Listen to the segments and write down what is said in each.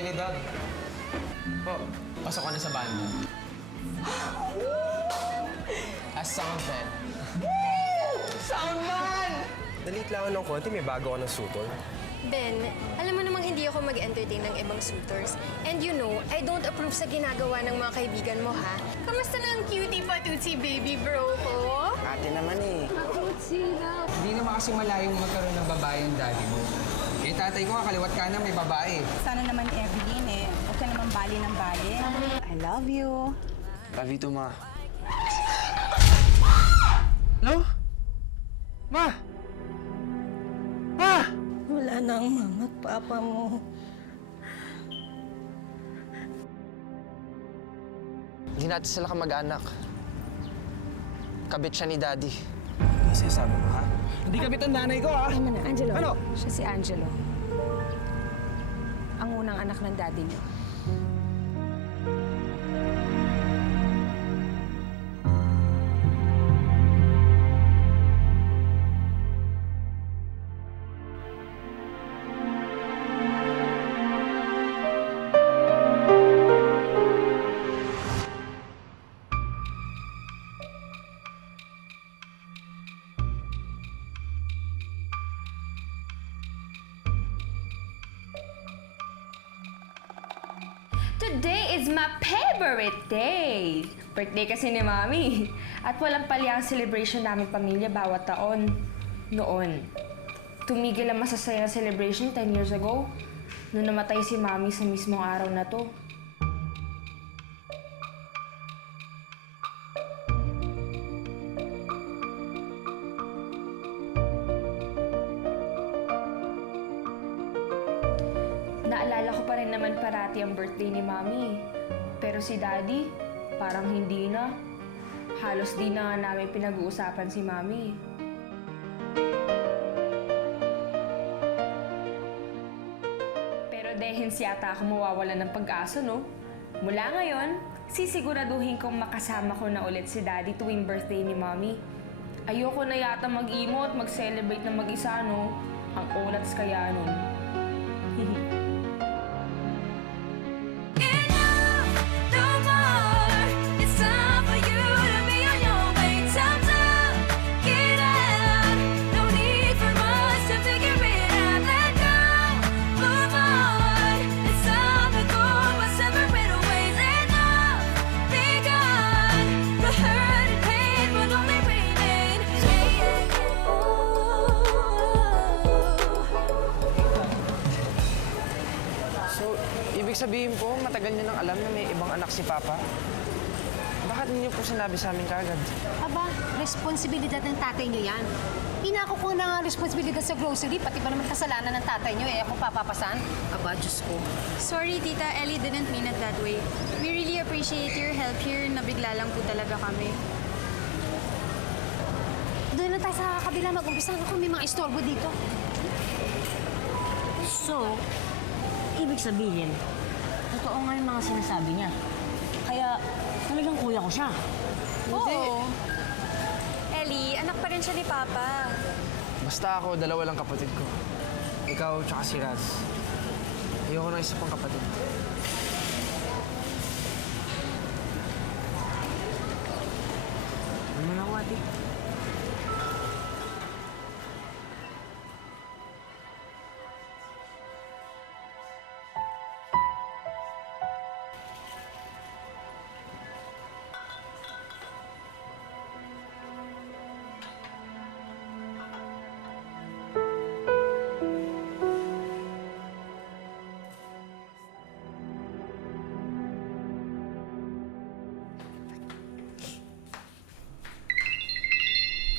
realidad. Po, pasok ka na sa banda. As soundman. Soundman! Dalit lang ng konti, may bago ka ng sutor. Ben, alam mo namang hindi ako mag-entertain ng ibang suitors. And you know, I don't approve sa ginagawa ng mga kaibigan mo, ha? Kamusta na ang cutie patutsi baby bro ko? Ate naman eh. Hindi naman kasi malayong magkaroon ng babae yung daddy mo. Eh, tatay ko nga, kaliwat ka na, may babae. Sana naman Evelyn eh. Huwag ka naman bali ng bali. I love you. Love you too, ma. Hello? Ma! Ma! Wala na ang mama at papa mo. Hindi natin sila kamag-anak. Kabit siya ni Daddy. Kasi sabi mo, ha? Hindi kabit ang nanay ko, ha? Tama na, Angelo. Ano? Siya si Angelo. Ang unang anak ng daddy niyo. Today is my favorite day! Birthday kasi ni Mami. At walang palya ang celebration namin pamilya bawat taon. Noon. Tumigil ang masasayang celebration 10 years ago. Noong namatay si Mami sa mismong araw na to. Naalala ko pa rin naman parati ang birthday ni Mami. Pero si Daddy, parang hindi na. Halos di na nga namin pinag-uusapan si Mami. Pero dahil si ata ako mawawala ng pag-asa, no? Mula ngayon, sisiguraduhin kong makasama ko na ulit si Daddy tuwing birthday ni Mami. Ayoko na yata mag-imo at mag-celebrate na mag-isa, no? Ang ulats kaya nun. So, ibig sabihin po, matagal niyo nang alam na may ibang anak si Papa? Bakit niyo po sinabi sa amin kaagad? Aba, responsibilidad ng tatay niyo yan. Inako ko na nga responsibilidad sa grocery, pati ba naman kasalanan ng tatay niyo eh, ako papapasan? Aba, Diyos ko. Sorry, Tita. Ellie didn't mean it that way. We really appreciate your help here. Nabigla lang po talaga kami. Doon na tayo sa kabila mag-umpisa. Ako, may mga istorbo dito. So, ibig sabihin, totoo nga yung mga sinasabi niya. Kaya, talagang kuya ko siya. Oo. Ellie, anak pa rin siya ni Papa. Basta ako, dalawa lang kapatid ko. Ikaw, tsaka si Raz. Ayoko ng isa pang kapatid. Ano na ako, ate?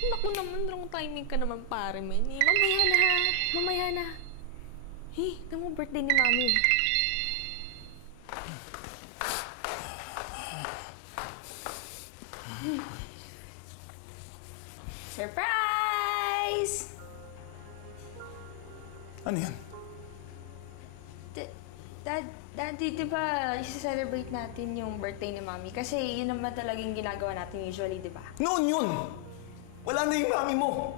Naku naman, wrong timing ka naman pare, men. Eh, mamaya na ha. Mamaya na. Hey, ito mo birthday ni Mami. Surprise! Ano yan? Daddy, di ba i-celebrate natin yung birthday ni Mami? Kasi yun naman talagang ginagawa natin usually, di ba? Noon yun! Wala na yung mami mo!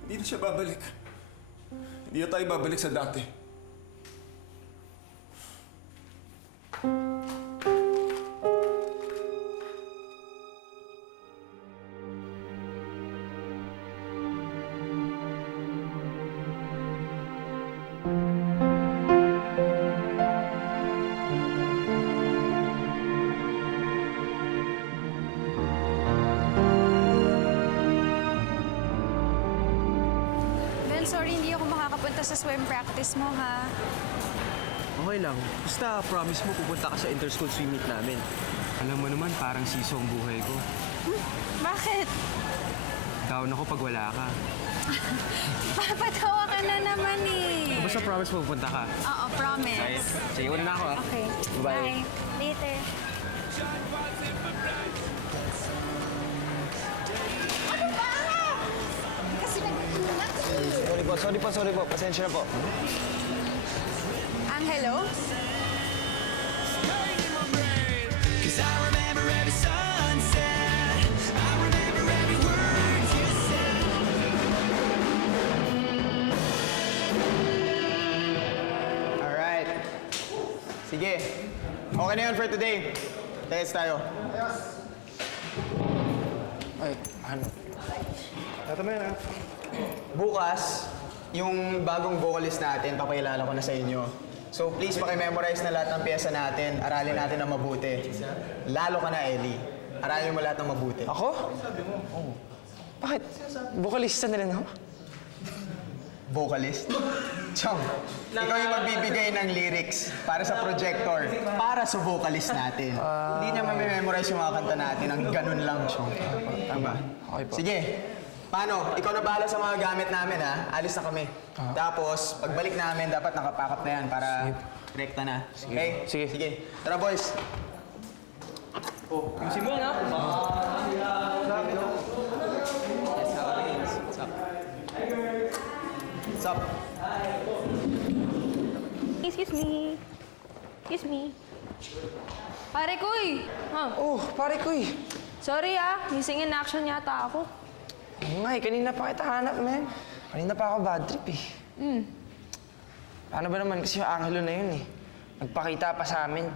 Hindi na siya babalik. Hindi na tayo babalik sa dati. Ben, sorry hindi ako makakapunta sa swim practice mo, ha? Okay lang. Basta promise mo pupunta ka sa inter-school swim meet namin. Alam mo naman, parang siso ang buhay ko. Bakit? Down ako pag wala ka. Papatawa ka na naman eh. Basta promise mo pupunta ka. Oo, promise. Sige, una na ako ah. Okay. Bye. Later. Sorry po. Pasensya na po. Ang hello? Alright. Sige. Okay na yun for today. Test tayo. Ay, ano? Bukas, yung bagong vocalist natin, papakilala ko na sa inyo. So please, pakimemorize na lahat ng pyesa natin. Aralin natin ng mabuti. Lalo ka na, Ellie. Aralin mo lahat ng mabuti. Ako? Bakit? Bukalista na rin ako? Vocalist? Chong, ikaw yung magbibigay ng lyrics para sa projector, para sa vocalist natin. Hindi niya mamememorize yung mga kanta natin. Ang ganun lang, Chong. Tama? Okay po. Sige. Paano? Ikaw na bahala sa mga gamit namin, ha? Alis na kami. Tapos, pagbalik namin, dapat nakapack up na yan para rekta na. Okay? Sige. Tara, boys. What's up? Excuse me. Pare Koy! Oh, pare ko eh. Sorry missing in action yata ako. Oo nga eh, kanina pa kita hanap, man. Kanina pa ako bad trip eh. Paano ba naman kasi yung angelo na yun eh. Nagpakita pa sa amin.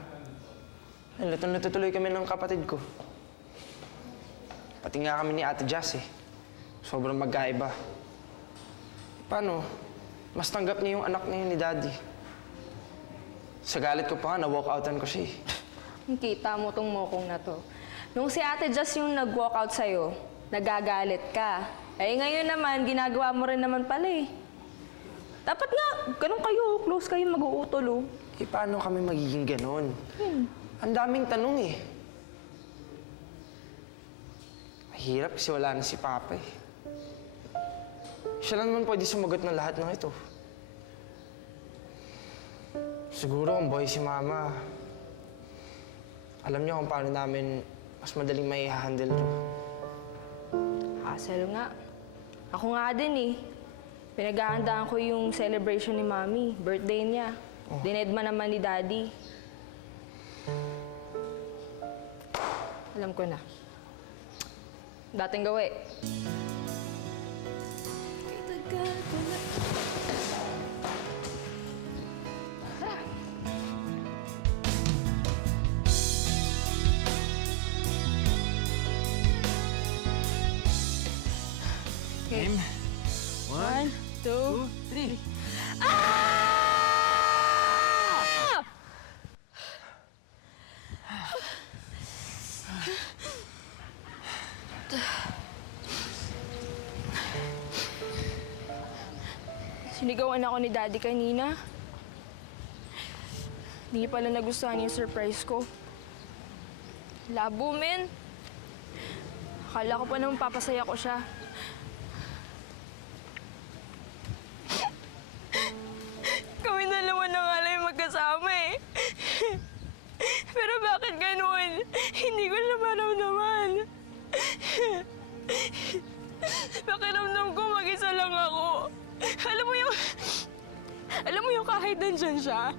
Ay, luto tuloy kami ng kapatid ko. Pati nga kami ni Ate Jazz eh. Sobrang magkaiba. Paano? Mas tanggap niya yung anak na yun ni Daddy. Sa galit ko pa nga, na-walkoutan ko siya eh. Kita mo tong mokong na to. Nung si Ate Jazz yung nag-walk out sa'yo, nagagalit ka. Eh ngayon naman, ginagawa mo rin naman pala eh. Dapat nga, ganun kayo, close kayo mag-uutol. Eh, paano kami magiging ganon? Ang daming tanong eh. Mahirap kasi wala na si Papa eh. Siya lang naman pwede sumagot ng lahat ng ito. Siguro kung boy si Mama, alam niya kung paano namin mas madaling may handle to. Hassle nga. Ako nga din eh. Pinaghahandaan ko yung celebration ni Mami, birthday niya. Dinedma naman ni Daddy. Alam ko na. Dating gawi. Game. 1, 2, 3. Sinigawan ako ni Daddy kanina. Hindi pala nagustuhan yung surprise ko. Labo, men. Akala ko pa naman papasaya ko siya. Kami dalawa na nga lang yung magkasama eh. Pero bakit ganun? Hindi ko siya maramdaman. Pakiramdam ko mag-isa lang ako. Alam mo yung kahit nandyan siya,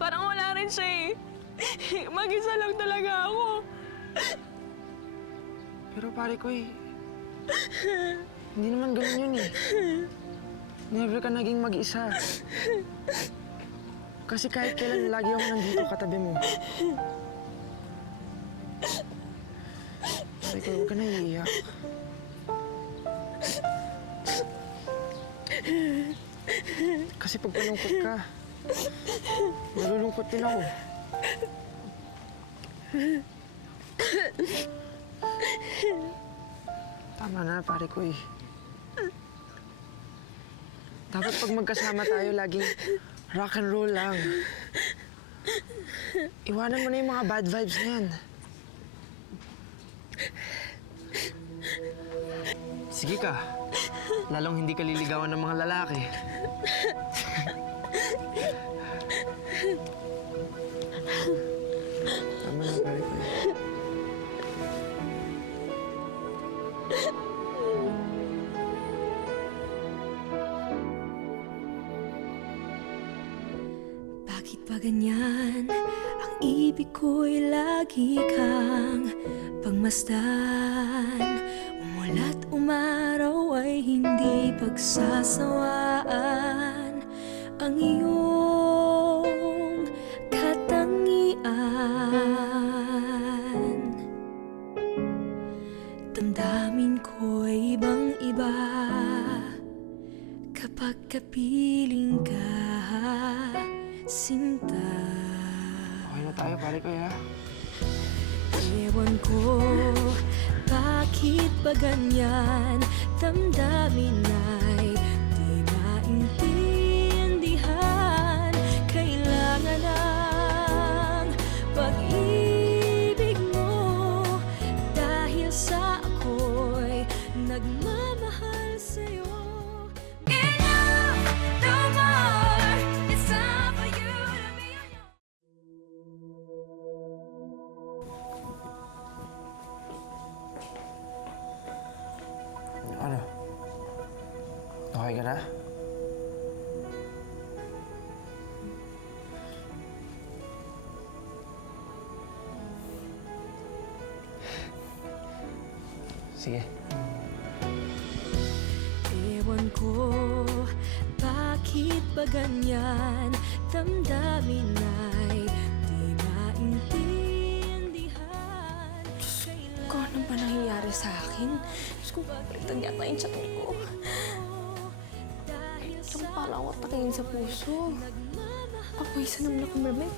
parang wala rin siya eh. Mag-isa lang talaga ako. Pero pare ko eh, hindi naman ganun yun eh. Never ka naging mag-isa. Kasi kahit kailan lagi ako nandito katabi mo. Sabi ko, huwag ka na iiyak. Kasi pag malungkot ka, nalulungkot din ako. Tama na, pare ko eh. Dapat pag magkasama tayo, laging rock and roll lang. Iwanan mo na yung mga bad vibes na yan. Sige ka. Lalong hindi ka liligawan ng mga lalaki. Tama na, pare ko eh. Bakit ba ganyan? Ang ibig ko'y lagi kang pagmasdan. Umulat umaraw ay hindi pagsasawaan. Ang iyong katangian. Damdamin ko'y ibang-iba kapag kapiling ka, sinta. Okay na tayo, pare ko ya. Ewan ko, bakit ba ganyan? Damdamin ay di maintindihan. Kailangan ng pag-ibig mo dahil sa ako'y nagmamahal sa'yo. Enough, no more. It's time for you to be alone. Ano? Okay ka na? Sige. Ewan ko, bakit ba ganyan? Damdamin ay di maintindihan. Kung ano ba nangyayari sa akin? Diyos ko, palitan yata yung chat ko. Tsaka parang ako takihin sa puso. Papawisan naman ako, bebe.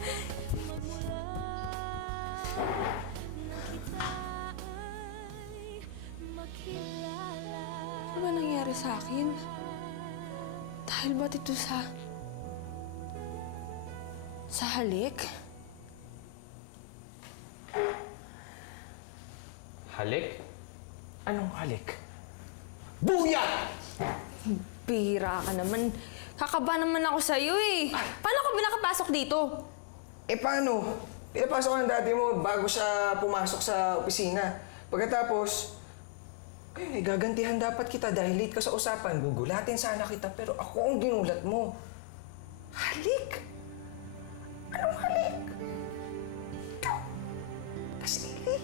Ano ba nangyayari sa akin? Dahil ba't ito sa halik? Halik? Anong halik? Bihira ka naman. Kakaba naman ako sa'yo eh. Paano ka ba nakapasok dito? Eh paano? Pinapasok ng daddy mo bago siya pumasok sa opisina. Pagkatapos, ayun eh, gagantihan dapat kita dahil late ka sa usapan. Gugulatin sana kita pero ako ang ginulat mo. Halik? Anong halik? Ikaw? Kasili?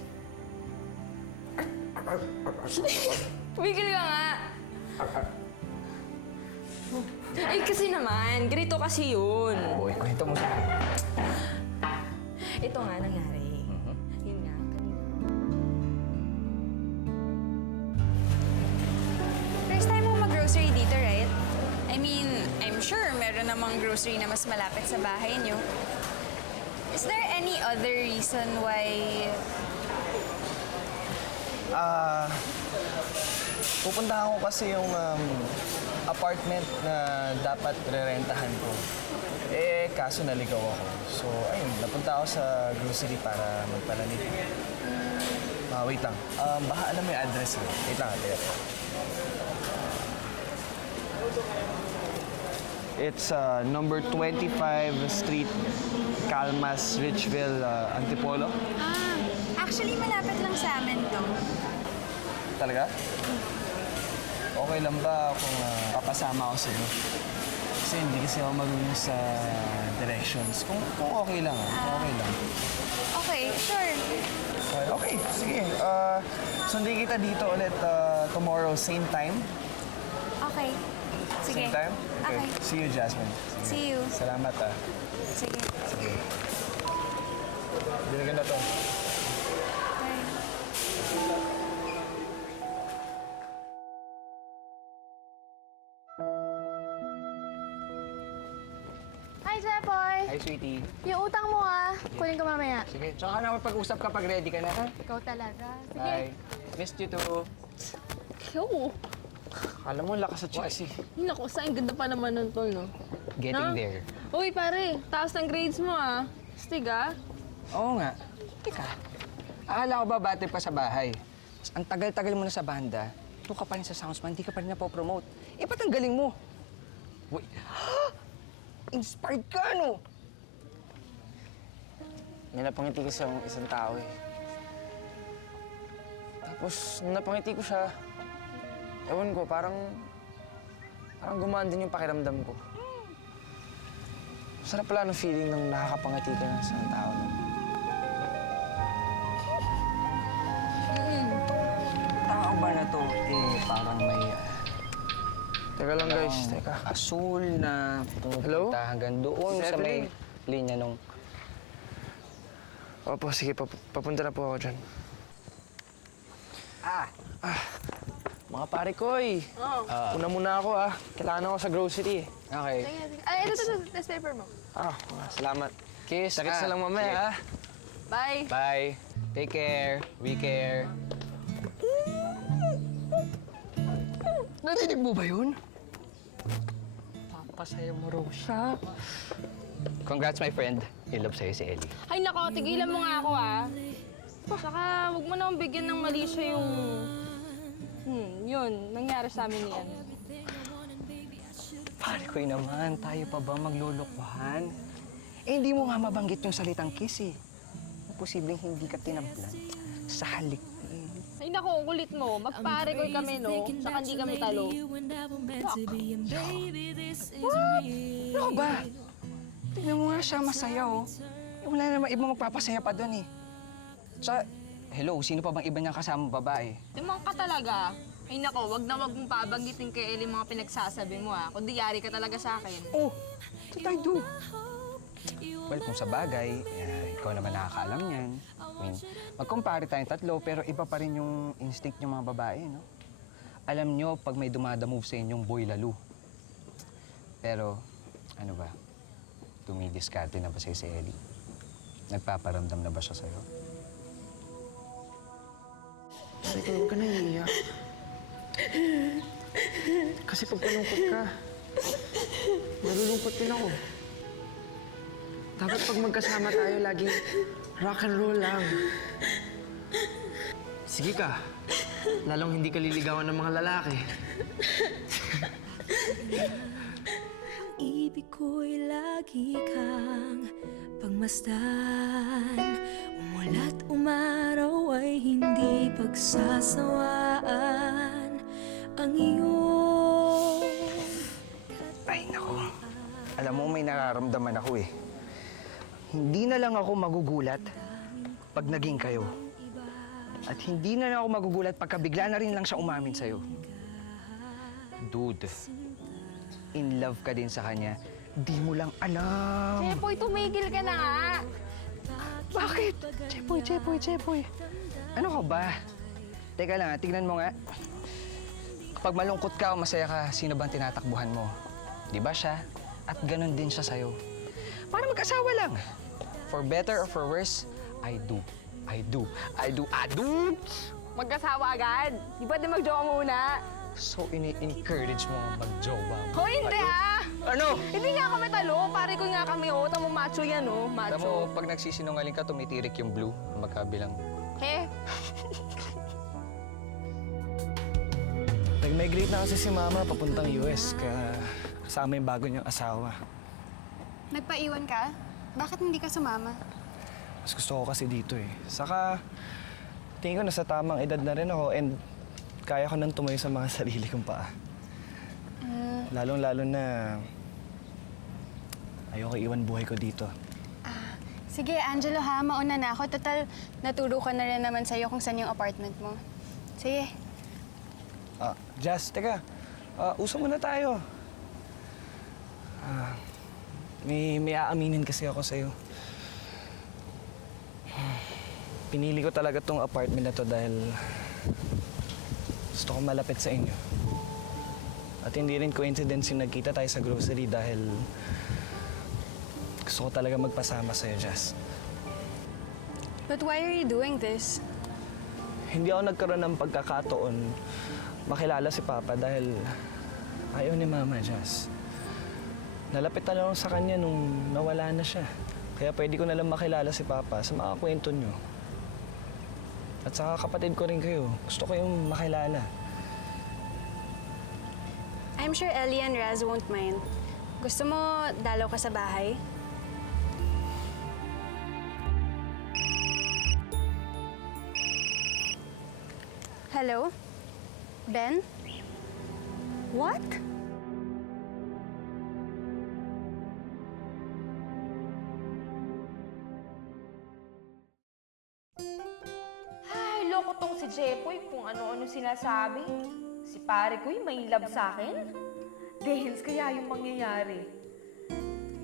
Tumigil ka nga. Eh kasi naman, ganito kasi yun. Boy, kwento mo sa akin. Ito nga nangyari. Yun nga, kanina. First time mo mag-grocery dito, right? I mean, I'm sure meron namang grocery na mas malapit sa bahay niyo. Is there any other reason why... Pupuntahan ko kasi yung apartment na dapat re-rentahan ko. Eh, kaso naligaw ako. So, ayun, napunta ako sa grocery para magpalamig. Wait lang. Baka alam mo yung address mo. Wait lang, ate. It's number 25 Street, Calmas, Richville, Antipolo. Actually, malapit lang sa amin to. Talaga? Okay lang ba kung papasama ako sa inyo? Kasi hindi kasi ako marunong sa directions. Kung okay lang, kung okay lang. Okay, sure. Okay, sige. Sundin kita dito ulit tomorrow, same time. Okay. Sige. Same time? Okay. See you, Jasmine. Sige. See you. Salamat, ah. Sige. Binigyan na to. Bye. Hi, Jepoy! Hi, sweetie. Yung utang mo kunin ko mamaya. Sige, tsaka na pag-usap kapag ready ka na, ha? Ikaw talaga. Sige. Bye. Missed you too. Yo! Akala mo lakas sa chicks eh. Naku, saan ganda pa naman nun, tol, no? Getting No? there. Uy, pare, taas ng grades mo, Stig, Oo nga. Teka, akala ko ba bate pa sa bahay? Ang tagal-tagal mo na sa banda, doon ka pa rin sa Soundsman, di ka pa rin napopromote. Eh, ba't ang galing mo? Wait, inspired ka, no? May napangiti kasi ang isang tao eh. Tapos, nung napangiti ko siya, ewan ko, parang gumaan din yung pakiramdam ko. Sarap pala ng feeling ng nakakapangiti ka ng isang tao. Tao ba na to? Eh, parang may Teka lang guys, teka. asul na Hello? pumupunta hanggang doon Si sa may Evelyn? linya nung... Opo, sige, papunta na po ako dyan. Mga pare koy. Una muna ako Kailangan ako sa grocery Okay. Ay, ito, test paper mo. Salamat. Kiss. Sakit sa lang mamaya Bye! Bye. Take care. We care. Narinig mo ba yun? Papasaya mo, Rosa. Congrats, my friend. In love sa'yo si Ellie. Ay, nako, tigilan mo nga ako, Saka, huwag mo nang bigyan ng mali siya yung... yun, nangyari sa amin yan. Pare ko naman, tayo pa ba maglulukuhan? Eh, hindi mo nga mabanggit yung salitang kiss eh. Posibleng hindi ka tinablan sa halik din. Ay, nako, kulit mo. Magpare ko kami, no? Saka hindi kami talo. Ano ba? Tingnan mo nga siya, masaya oh. Eh, wala naman ibang magpapasaya pa doon eh. Sa, hello, sino pa bang iba niyang kasamang babae? Timang ka talaga. Ay, nako, wag na wag mong pabanggitin kay Ellie mga pinagsasabi mo, Kundi yari ka talaga sa akin. Oh, what I do? Well, kung sa bagay, ikaw naman nakakaalam niyan. I mean, magkumpare tayong tatlo, pero iba pa rin yung instinct ng mga babae, no? Alam nyo, pag may dumada-move sa inyong boy lalo. Pero, ano ba? Tumidiskarte na ba sa'yo si Ellie? Nagpaparamdam na ba siya sa'yo? Teka, huwag ka na iiyak. Kasi pag malungkot ka, nalulungkot din ako. Dapat pag magkasama tayo, laging rock and roll lang. Sige ka. Lalong hindi ka liligawan ng mga lalaki. Ibig ko'y lagi kang pagmasdan. Umulat umaraw ay hindi pagsasawaan. Ang iyong... Ay, naku. Alam mo, may nararamdaman ako eh. Hindi na lang ako magugulat pag naging kayo. At hindi na lang ako magugulat pagka bigla na rin lang siya umamin sa'yo. Dude, in love ka din sa kanya. Di mo lang alam. Jepoy, tumigil ka na nga! Bakit? Jepoy. Ano ka ba? Teka lang, tignan mo nga. Kapag malungkot ka o masaya ka, sino bang tinatakbuhan mo? Di ba siya? At ganun din siya sa'yo. Para mag-asawa lang. For better or for worse, I do. Mag-asawa agad. Di ba di mag-jowa muna? So, ini-encourage mo mag-jowa. Hoy, hindi Ano? Hindi nga kami talo. Pare ko nga kami, Tamo macho yan, Alam mo, Macho. pag nagsisinungaling ka, tumitirik yung blue. Magkabilang. Nag-migrate na kasi si Mama papuntang US kasama yung bago niyang asawa. Nagpaiwan ka? Bakit hindi ka sumama? Mas gusto ko kasi dito eh. Saka, tingin ko nasa tamang edad na rin ako and kaya ko nang tumayo sa mga sarili kong paa. Lalong-lalo na ayoko iwan buhay ko dito. Sige, Angelo ha, mauna na ako. Total, naturo ko na rin naman sa'yo kung saan yung apartment mo. Sige. Jazz, teka. Uso muna tayo. may aaminin kasi ako sa'yo. Pinili ko talaga tong apartment na to dahil gusto ko malapit sa inyo. At hindi rin coincidence yung nagkita tayo sa grocery dahil gusto ko talaga magpasama sa'yo, Jazz. But why are you doing this? Hindi ako nagkaroon ng pagkakataon makilala si Papa dahil ayaw ni Mama, Jazz. Nalapit na lang sa kanya nung nawala na siya. Kaya pwede ko na lang makilala si Papa sa mga kwento niyo. At saka kapatid ko rin kayo. Gusto ko yung makilala. I'm sure Ellie and Raz won't mind. Gusto mo dalaw ka sa bahay? Hello? Ben? What? Ay, loko tong si Jepoy kung ano-ano sinasabi. Si pare ko'y may love sa akin. Dahil kaya yung mangyayari.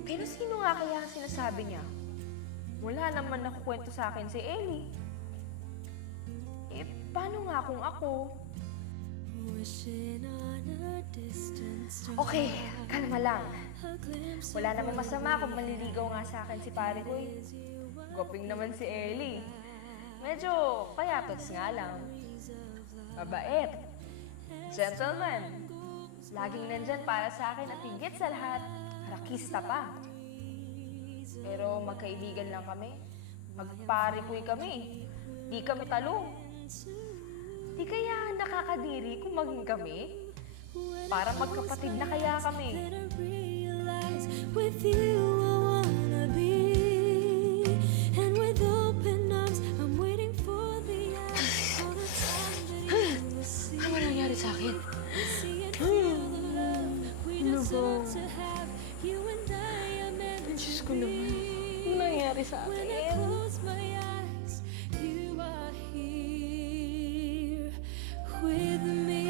Pero sino nga kaya ang sinasabi niya? Wala naman nakukwento sa akin si Ellie. Eh, paano nga kung ako? Okay, kalma lang. Wala namang masama kung maliligaw nga sa akin si pare ko eh. Goping naman si Ellie. Medyo payatots nga lang. Mabait. Gentleman. Laging nandyan para sa akin at higit sa lahat, rakista pa. Pero magkaibigan lang kami. Magparikoy kami. Di kami talo. Di kaya nakakadiri kung maging kami? Para magkapatid na kaya kami. With you I wanna be, and with open arms I'm waiting for the hour, for the time that you will see. Ano nangyari sa akin? See and feel the love we deserve to have. You and I are meant to Diyos ko naman. Ano nangyari sa When I akin? close my eyes, you are here with me.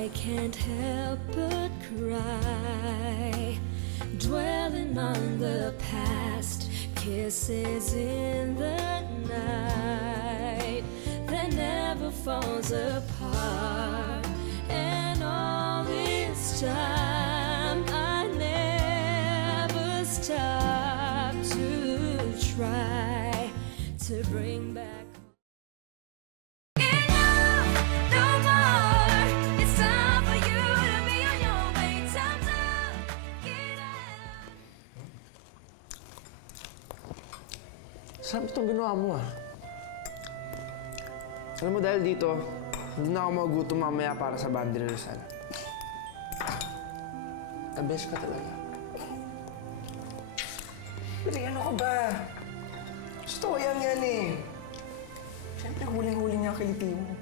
I can't help but cry, dwelling on the past, kisses in the night that never falls apart. And all this time I never stopped to try to bring back. Enough, no more. It's time for you to be on your way. Time to get out. Sarap itong ginawa mo ah. Alam mo dahil dito, hindi na ako magutom mamaya para sa band rehearsal. The best ka talaga. Pero ano ka ba? Gusto ko yan eh. Siyempre, huling-huling niya ang kiliti mo.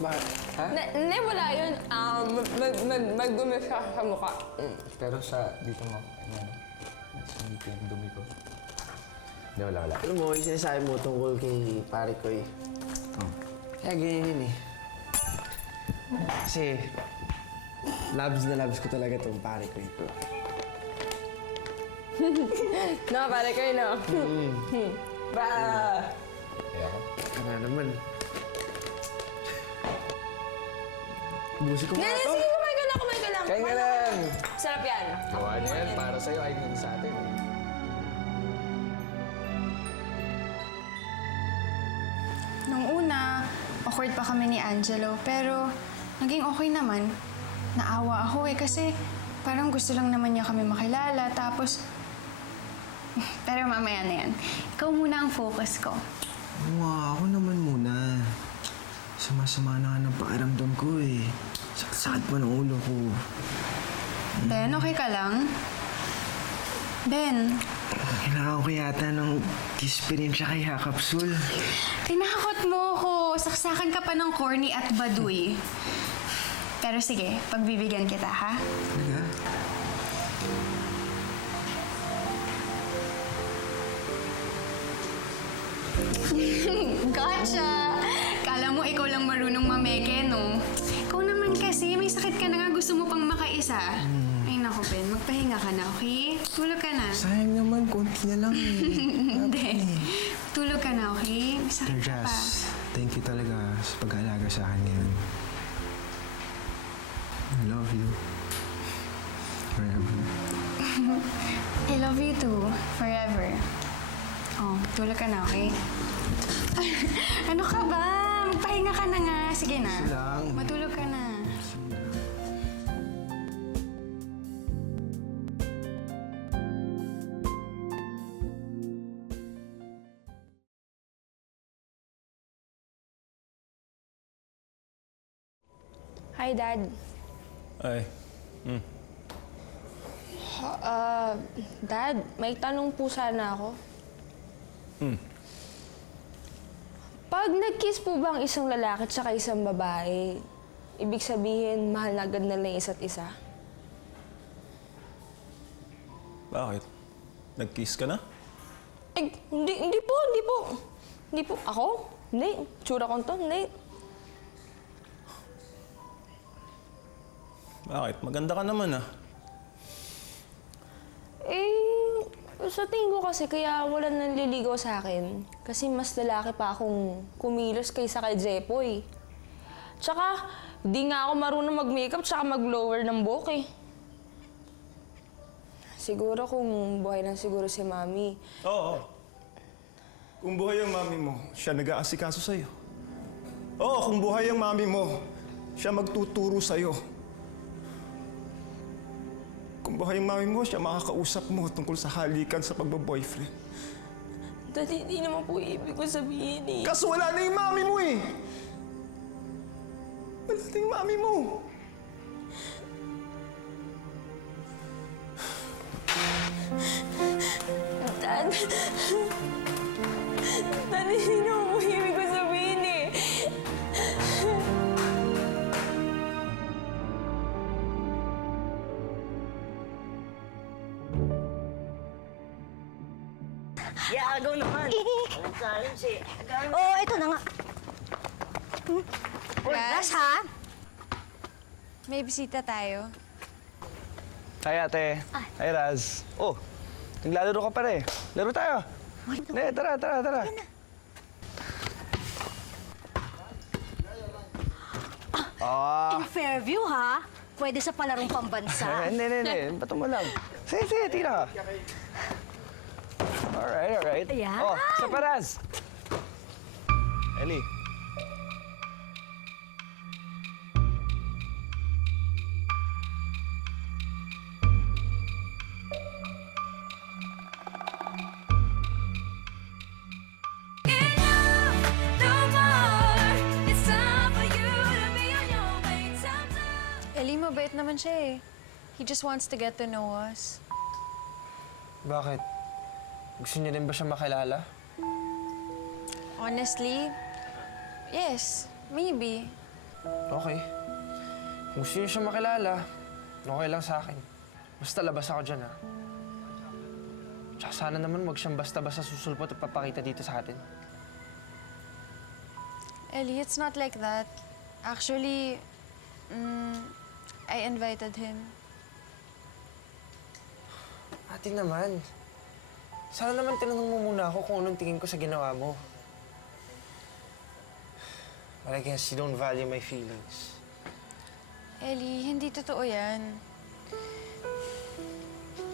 Bakit? Ha? Hindi, wala yun. Magdumi siya sa mukha. Pero sa dito mo, sa ngipin, dumi ko. Hindi, wala. Alam mo, yung sinasabi mo tungkol kay pare ko eh. Kaya ganyan yun eh. Kasi, loves na loves ko talaga itong pare ko ito. No, pare ko yun, no? Ba! Kaya naman. Busi ko nga Sige, ito. kumain ka lang, kumain ka lang. Kain ka lang! Sarap yan. Gawa niya yan para sa'yo, I mean sa atin. Nung una, awkward pa kami ni Angelo, pero naging okay naman. Naawa ako kasi parang gusto lang naman niya kami makilala, tapos... Pero mamaya na yan. Ikaw muna ang focus ko. Ako naman muna. Sama-sama na nga ng pakiramdam ko eh. Sakit pa ng ulo ko. Ben, okay ka lang? Ben, Kailangan ko yata ng kispirin tsaka yakapsul. tinakot mo ko. Saksakan ka pa ng corny at baduy. Pero sige, pagbibigyan kita, ha? Talaga? Gotcha! Kala mo ikaw lang marunong mameke, no? Ikaw naman kasi, may sakit ka na nga, gusto mo pang makaisa. Ay naku, Ben, magpahinga ka na, okay? Tulog ka na. Sayang naman, konti na lang eh. Hindi. Tulog ka na, okay? May sakit Dear ka pa. Jazz, thank you talaga sa pag-aalaga sa akin ngayon. I love you. Forever. I love you too. Forever. Oh, tulog ka na, okay? Ano ka ba? Magpahinga ka na nga. Sige na. lang. Matulog ka na. Hi, Dad. Ay. Dad, may tanong po sana ako. Pag nag-kiss po ba ang isang lalaki at saka isang babae, ibig sabihin, mahal na agad nila yung isa't isa? Bakit? Nag-kiss ka na? Eh, hindi po. Hindi po. Ako? Hindi. Tsura ko to, hindi. Bakit? Maganda ka naman ah. Eh, sa tingin ko kasi kaya wala nanliligaw sa akin. Kasi mas lalaki pa akong kumilos kaysa kay Jepoy. Tsaka, di nga ako marunong mag-makeup tsaka mag-lower ng buhok eh. Siguro kung buhay lang siguro si Mami. Oo. Kung buhay ang mami mo, siya nag-aasikaso sa'yo. Oo, kung buhay ang mami mo, siya magtuturo sa'yo. Kung buhay ang mami mo, siya makakausap mo tungkol sa halikan sa pagbaboyfriend. Dati hindi naman po ibig ko sabihin eh. Kaso wala na yung mami mo eh! Wala na yung mami mo! Dad, hindi naman po ibig ko sabihin eh. Yeah, agaw naman. Walang challenge eh. Oo, ito na nga. Ras, ha? May bisita tayo. Hi, ate. Hi, Raz. Oh, naglalaro ka pa rin. Laro tayo. Tara. In Fairview, ha? Pwede sa palarong pambansa. Hindi. Bato mo lang. Sige, tira. Alright. Ayan. Oh, sa Paraz. Ellie. Ellie, mabait naman siya eh. He just wants to get to know us. Bakit? Gusto niya din ba siya makilala? Honestly, yes. Maybe. Okay. Kung gusto niya siya makilala, okay lang sa akin. Basta labas ako dyan, ha? Tsaka sana naman wag siyang basta-basta susulpot at papakita dito sa atin. Ellie, it's not like that. Actually, I invited him. Ate naman. Sana naman tinanong mo muna ako kung anong tingin ko sa ginawa mo. But I guess you don't value my feelings. Ellie, hindi totoo yan.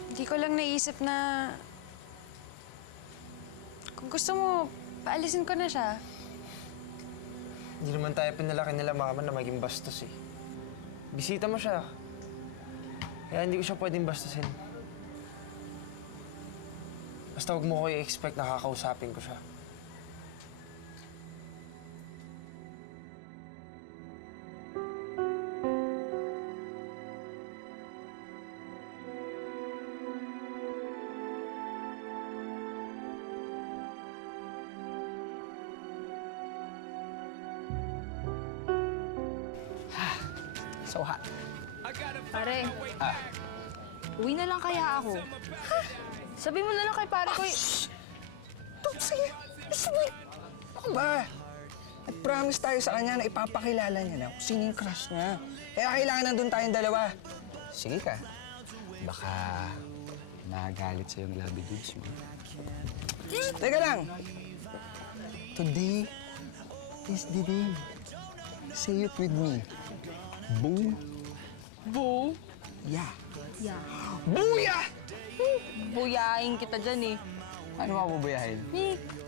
Hindi ko lang naisip na... Kung gusto mo, paalisin ko na siya. Hindi naman tayo pinalaki nila mama na maging bastos eh. Bisita mo siya. Kaya hindi ko siya pwedeng bastusin. Basta huwag mo ko i-expect na kakausapin ko siya. So hot. Pare, uwi na lang kaya ako. Sabi mo na lang kay pare ko Sige. Ano ba? Nag-promise tayo sa kanya na ipapakilala niya na kung sino yung crush niya. Kaya kailangan nandun tayong dalawa. Sige ka. Baka nagalit sa'yo yung labi dudes mo. Teka lang. Today is the day. Say it with me. Boo. Boo? Yeah. Yeah. Booyah! Buyain kita dyan eh. Ano ako bubuyahin?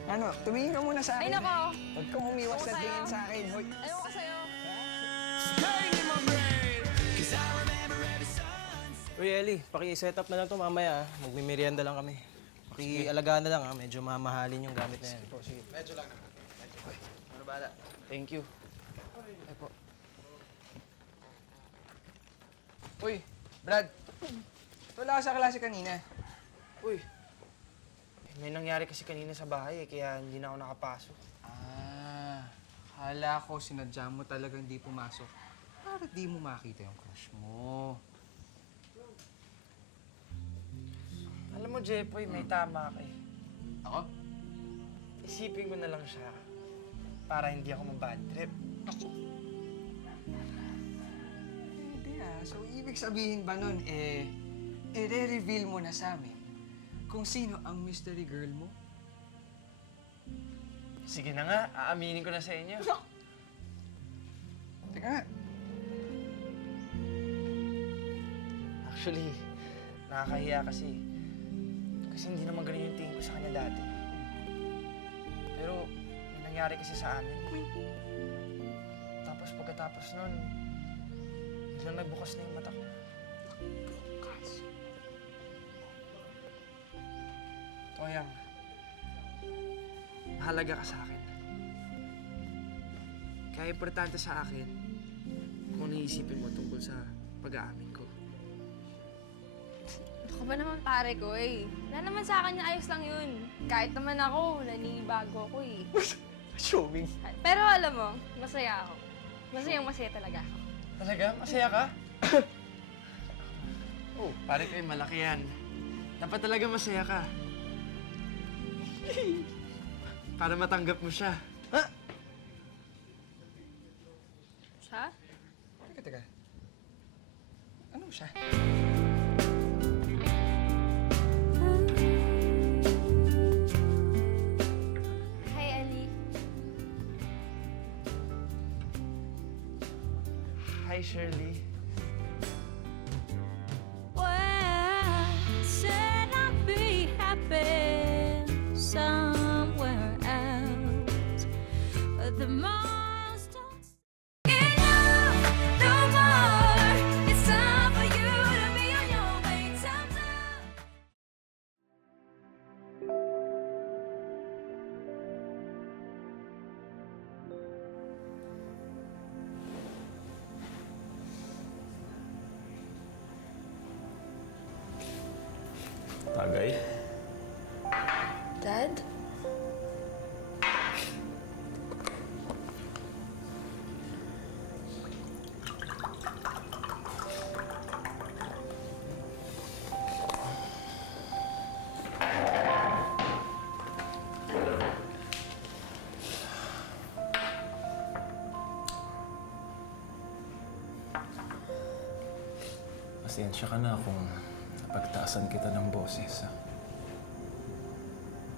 Ano? Tumingin ka muna sa akin. Ay, nako. Huwag kang umiwas Ako na sa'yo. tingin sa akin. Hoy. Ayaw ka sa'yo. Uy, Ellie, paki-set up na lang to mamaya. Magmimerienda lang kami. Paki-alagaan na lang ha. Medyo mamahalin yung gamit na yan. Sige. Medyo lang naman. Ano bala? Thank you. Ay po. Uy, Brad. Wala ka sa klase kanina. Uy, may nangyari kasi kanina sa bahay kaya hindi na ako nakapasok. Akala ko sinadya mo talagang di pumasok. Para di mo makita yung crush mo. Alam mo, Jepoy, may tama ka eh. Ako? Isipin mo na lang siya para hindi ako mabad trip. Hindi So, ibig sabihin ba nun, i-reveal mo na sa amin kung sino ang mystery girl mo? Sige na nga, aaminin ko na sa inyo. Teka nga. Actually, nakakahiya kasi. Kasi hindi naman ganun yung tingin ko sa kanya dati. Pero may nangyari kasi sa amin. Tapos pagkatapos nun, biglang nagbukas na yung mata ko. Bukas? Toyang, mahalaga ka sa akin. Kaya importante sa akin kung naisipin mo tungkol sa pag-aamin ko. Ako ba naman pare ko eh. Wala naman sa akin ayos lang yun. Kahit naman ako, nanibago ako eh. Showing. Pero alam mo, masaya ako. Masaya talaga ako. Talaga? Masaya ka? Oh, pare ko malaki yan. Dapat talaga masaya ka. Para matanggap mo siya. Ha? Siya? Teka. Ano siya? Hi, Ali. Hi, Shirley. Well, said I'd be happy somewhere else, but the miles don't enough no more. It's time for you to be on your way. Time's up. Tagay? Dad? Pasensya ka na kung napagtaasan kita ng boses.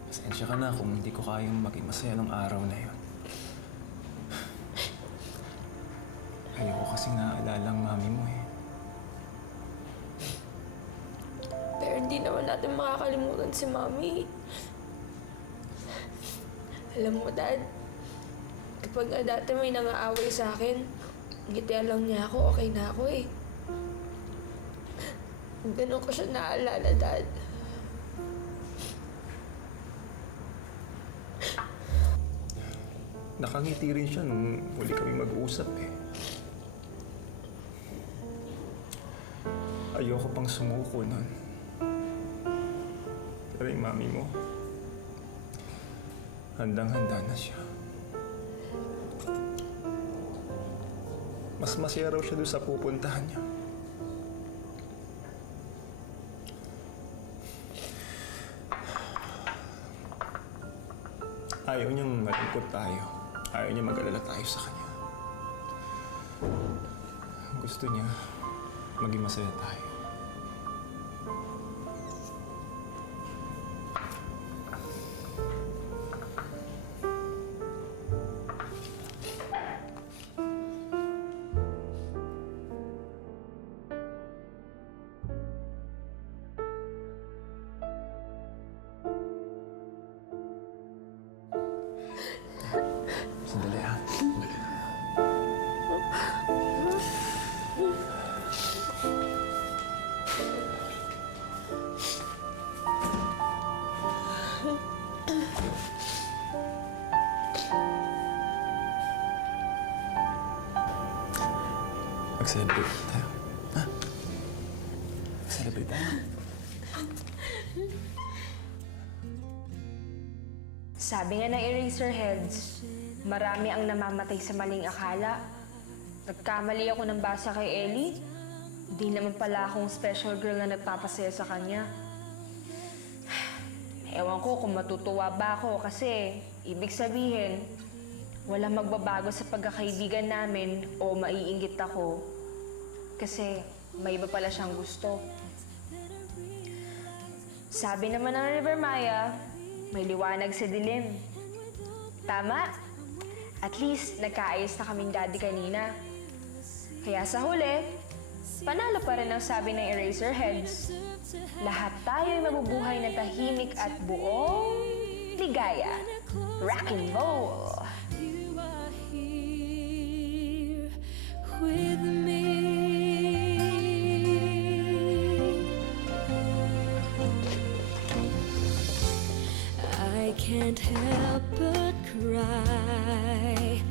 Pasensya ka na kung hindi ko kayang maging masaya nung araw na yun. Ayoko kasing naaalala ang mami mo eh. Pero hindi naman natin makakalimutan si Mami. Alam mo, Dad, kapag nga dati may nangaaway sa akin, ngitian lang niya ako, okay na ako eh. Ganun ko siya naalala, Dad. Nakangiti rin siya nung huli kami mag-usap eh. Ayoko pang sumuko nun. Pero yung mami mo, handang-handa na siya. Mas masaya raw siya doon sa pupuntahan niya. Ayaw niyang malungkot tayo. Ayaw niya mag-alala tayo sa kanya. Gusto niya maging masaya tayo. Sandali ha. Mag-celebrate tayo. Ha? Mag-celebrate tayo. Sabi nga ng Eraserheads, marami ang namamatay sa maling akala. Nagkamali ako ng basa kay Ellie. Di naman pala akong special girl na nagpapasaya sa kanya. Ewan ko kung matutuwa ba ako kasi ibig sabihin, walang magbabago sa pagkakaibigan namin o maiinggit ako kasi may iba pala siyang gusto. Sabi naman ng River Maya, may liwanag sa dilim. Tama. At least, nagkaayos na kaming daddy kanina. Kaya sa huli, panalo pa rin ang sabi ng Eraserheads. Lahat tayo'y mabubuhay ng tahimik at buong ligaya. Rock and roll! You are here with me. I can't help but cry,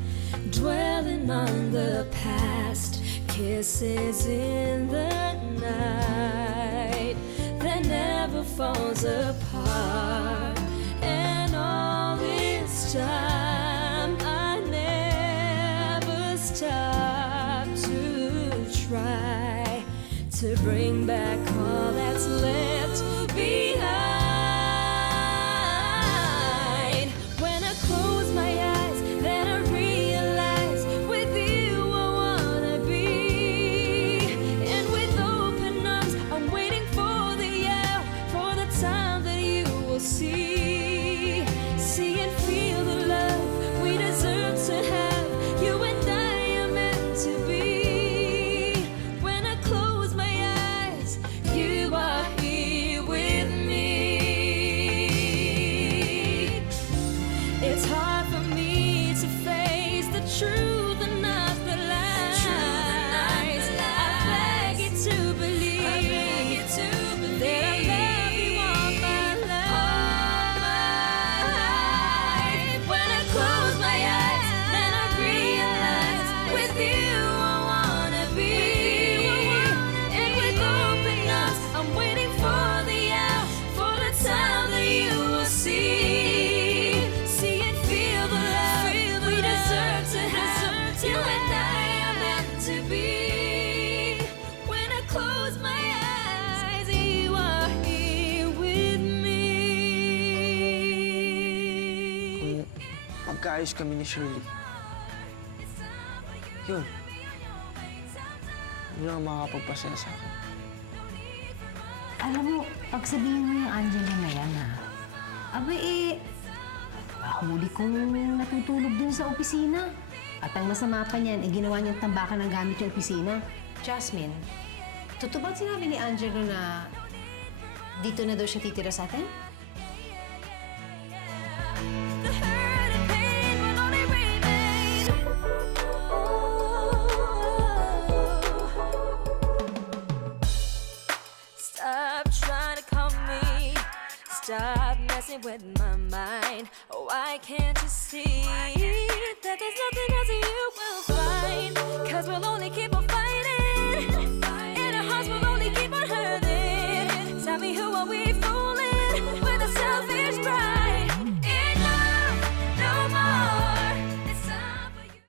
dwelling on the past, kisses in the night that never falls apart. And all this time I never stopped to try to bring back all that's left behind. When I close my eyes, then I realize with you I wanna be. And with open arms, I'm waiting for the hour, for the time that you will see. See and feel the love we deserve to have. You and I are meant to be. When I close my eyes, you are here with me. It's hard for me to face the truth and not the lies. I beg you to believe that I love you all my life. When I close my eyes, then I realize with you I wanna be. And with open arms, I'm waiting for the hour, for the time that you will see. See and feel the love we deserve to have. You and I are meant to be. When I close my eyes, you are here with me. Kung magkaayos kami ni Shirley, yun. Yun lang ang makakapagpasaya sa akin. Alam mo, pagsabihin mo yung Angelo na yan, ha? Aba huli kong natutulog dun sa opisina. At ang masama pa niyan, ginawa niyang tambakan ng gamit yung opisina. Jasmine, totoo ba sinabi ni Angelo na dito na daw siya titira sa atin? The hurt and pain will only remain. Stop trying to calm me. Stop messing with my mind. Why can't you see that there's nothing else